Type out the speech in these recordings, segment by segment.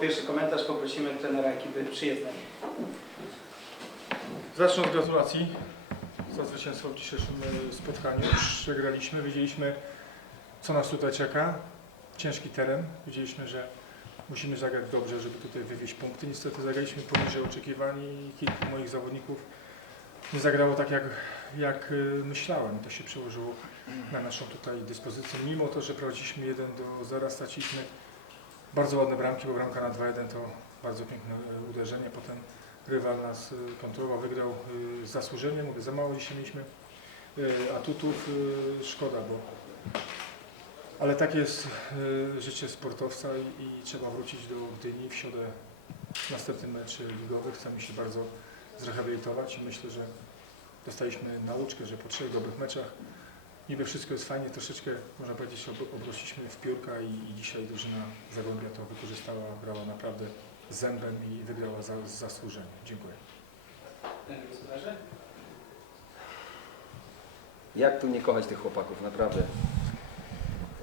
pierwszy komentarz poprosimy trenera ekipy przyjezdnej. Zacznę od gratulacji za zwycięstwo w dzisiejszym e, spotkaniu. Przegraliśmy, wiedzieliśmy co nas tutaj czeka. Ciężki teren. Wiedzieliśmy, że musimy zagrać dobrze, żeby tutaj wywieźć punkty. Niestety zagraliśmy poniżej oczekiwań i kilku moich zawodników nie zagrało tak jak, jak e, myślałem. To się przełożyło na naszą tutaj dyspozycję. Mimo to, że prowadziliśmy 1 do 0, straciliśmy bardzo ładne bramki, bo bramka na 2-1 to bardzo piękne e, uderzenie. Potem rywal nas y, kontrolował, wygrał y, zasłużenie. Mówię, za mało dzisiaj mieliśmy atutów. Szkoda, bo... Ale takie jest życie sportowca i, i trzeba wrócić do Gdyni w środę następny mecz ligowy. Chcemy się bardzo zrehabilitować i myślę, że dostaliśmy nauczkę, że po trzech dobrych meczach niby wszystko jest fajnie, troszeczkę można powiedzieć ob- obrośliśmy w piórka i, i dzisiaj drużyna Zagłębia to wykorzystała, grała naprawdę zębem i wygrała za, z zasłużeniem. Dziękuję. Jak tu nie kochać tych chłopaków, naprawdę.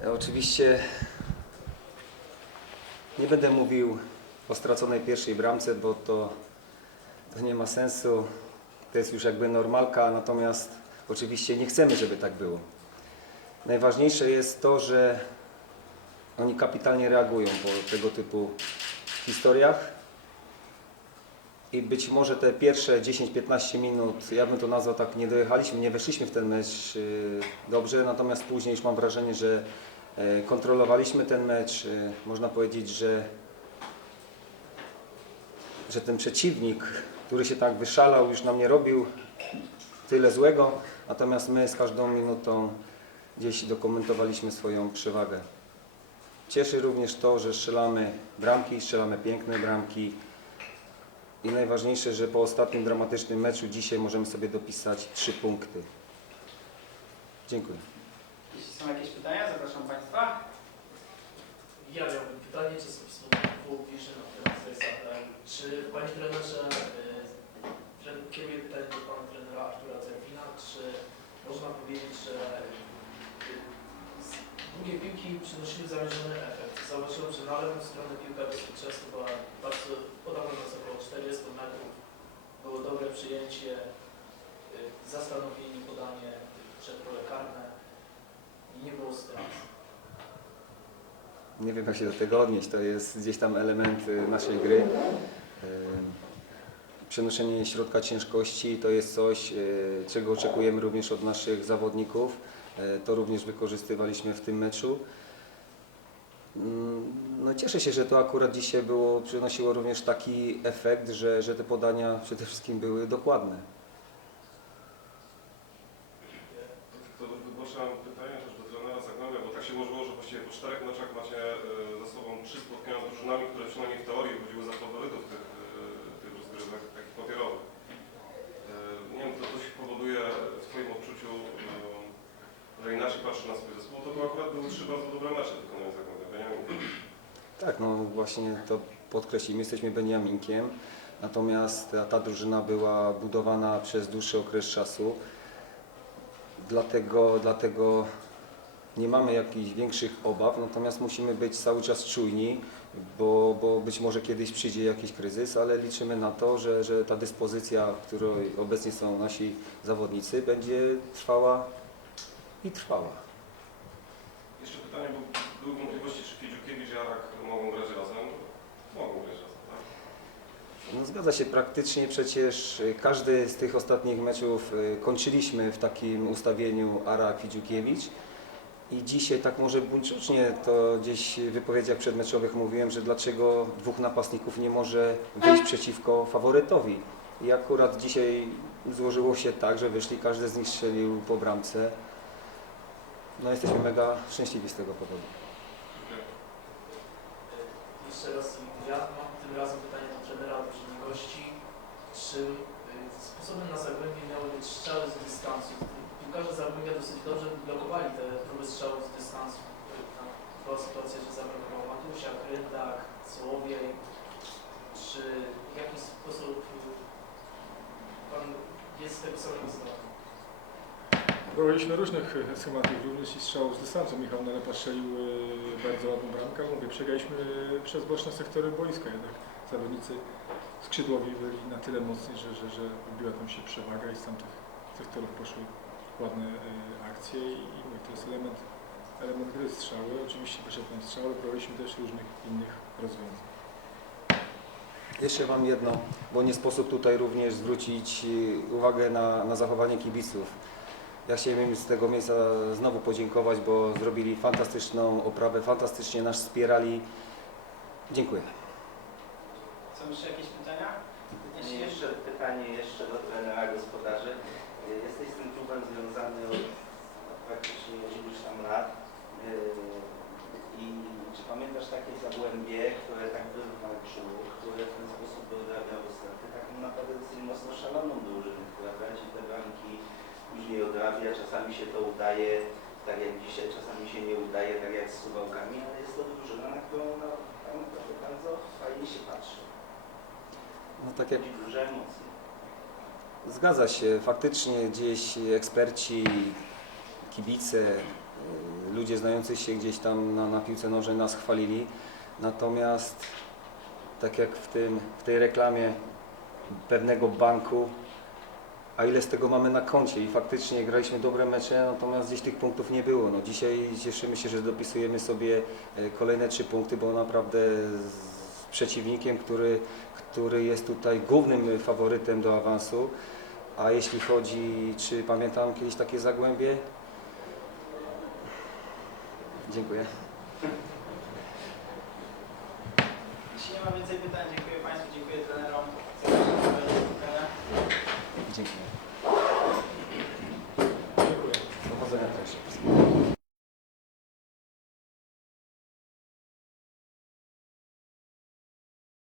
Ja oczywiście nie będę mówił o straconej pierwszej bramce, bo to, to nie ma sensu. To jest już jakby normalka, natomiast oczywiście nie chcemy, żeby tak było. Najważniejsze jest to, że oni kapitalnie reagują po tego typu historiach. I być może te pierwsze 10-15 minut, ja bym to nazwał tak, nie dojechaliśmy, nie weszliśmy w ten mecz yy, dobrze, natomiast później już mam wrażenie, że yy, kontrolowaliśmy ten mecz. Yy, można powiedzieć, że, że ten przeciwnik, który się tak wyszalał, już nam nie robił tyle złego, natomiast my z każdą minutą gdzieś dokumentowaliśmy swoją przewagę. Cieszy również to, że strzelamy bramki, strzelamy piękne bramki. I najważniejsze, że po ostatnim dramatycznym meczu dzisiaj możemy sobie dopisać trzy punkty. Dziękuję. Jeśli są jakieś pytania, zapraszam Państwa. Ja miałbym pytanie, czy znowu piszę na temat Zajsata. Czy Panie trenerze, y, tren, kieruję pytanie do Pana trenera Artura Zerwina, czy można powiedzieć, że y, z długie piłki przynosiły zamierzony efekt? Zauważyłem, że na lewą stronę piłka dosyć często była bardzo podana nas około 40 metrów. Było dobre przyjęcie, y, zastanowienie, podanie przed pole karne i nie było strat. Nie wiem, jak się do tego odnieść. To jest gdzieś tam element y, naszej gry. Ym, Przenoszenie środka ciężkości to jest coś, y, czego oczekujemy również od naszych zawodników. Y, To również wykorzystywaliśmy w tym meczu. Mm, No cieszę się, że to akurat dzisiaj było, przynosiło również taki efekt, że, że te podania przede wszystkim były dokładne. To wygłaszam pytanie też do trenera Zagłębia, bo tak się ułożyło, że właściwie po czterech meczach macie e, za sobą trzy spotkania z drużynami, które przynajmniej w teorii chodziły za faworytów tych, e, tych rozgrywek takich papierowych. E, Nie wiem, to coś powoduje w Twoim odczuciu, że inaczej patrzy na swój zespół. To były akurat były trzy bardzo dobre mecze wykonane Zagłębia. Beniamin. Tak, no właśnie to podkreślimy, jesteśmy Beniaminkiem, natomiast ta, ta drużyna była budowana przez dłuższy okres czasu, dlatego, dlatego nie mamy jakichś większych obaw, natomiast musimy być cały czas czujni, bo, bo być może kiedyś przyjdzie jakiś kryzys, ale liczymy na to, że, że ta dyspozycja, w której obecnie są nasi zawodnicy, będzie trwała i trwała. Jeszcze pytanie, bo były wątpliwości, czy Fiedziukiewicz i Jarak mogą grać razem. Mogą grać razem, tak? No, zgadza się, praktycznie przecież y, każdy z tych ostatnich meczów y, kończyliśmy w takim ustawieniu Ara Kwidziukiewicz i dzisiaj tak może buńczucznie to gdzieś w wypowiedziach przedmeczowych mówiłem, że dlaczego dwóch napastników nie może wyjść przeciwko faworytowi. I akurat dzisiaj złożyło się tak, że wyszli, każdy z nich strzelił po bramce. No jesteśmy mega szczęśliwi z tego powodu. Jeszcze raz ja mam tym razem pytanie do trenera drużyny gości. Czy y, sposobem na Zagłębie miały być strzały z dystansu? Piłkarze Zagłębia dosyć dobrze blokowali te próby strzałów z dystansu. Y, tam Była sytuacja, że zablokował Matusia, Kryndak, Słowiej. Czy w jakiś sposób y, Pan jest z tego samego zdania? Próbowaliśmy różnych schematów, również i strzałów z dystansu. Michał Nalepa strzelił e, bardzo ładną bramkę, mówię, przegraliśmy przez boczne sektory boiska jednak. Zawodnicy skrzydłowi byli na tyle mocni, że, że, że odbiła tam się przewaga i z tamtych sektorów poszły ładne e, akcje i, mówię, to jest element, element gry strzały. Oczywiście poszedł tam strzał, ale próbowaliśmy też różnych innych rozwiązań. Jeszcze Wam jedno, bo nie sposób tutaj również zwrócić y, uwagę na, na zachowanie kibiców. Ja chciałem im z tego miejsca znowu podziękować, bo zrobili fantastyczną oprawę, fantastycznie nas wspierali. Dziękuję. Są jeszcze jakieś pytania? Jeśli jeszcze pytanie jeszcze do trenera gospodarzy. Jesteś z tym klubem związany od praktycznie już tam lat. Y, I czy pamiętasz takie zagłębie, które tak wywalczyło, które w ten sposób odrabiało straty? Taką naprawdę dosyć mocno szaloną drużynę, która traci te bramki, później odrabia, czasami się to udaje, tak jak dzisiaj, czasami się nie udaje, tak jak z Suwałkami, ale jest to drużyna, na którą no, tam naprawdę bardzo fajnie się patrzy. No tak jak duże emocje. Zgadza się, faktycznie gdzieś eksperci, kibice, y, ludzie znający się gdzieś tam na, na piłce nożnej nas chwalili. Natomiast tak jak w, tym, w tej reklamie pewnego banku, a ile z tego mamy na koncie i faktycznie graliśmy dobre mecze, natomiast gdzieś tych punktów nie było. No dzisiaj cieszymy się, że dopisujemy sobie e, kolejne trzy punkty, bo naprawdę z przeciwnikiem, który, który jest tutaj głównym faworytem do awansu. A jeśli chodzi, czy pamiętam kiedyś takie zagłębie? Dziękuję. Jeśli nie ma więcej pytań, dziękuję Państwu, dziękuję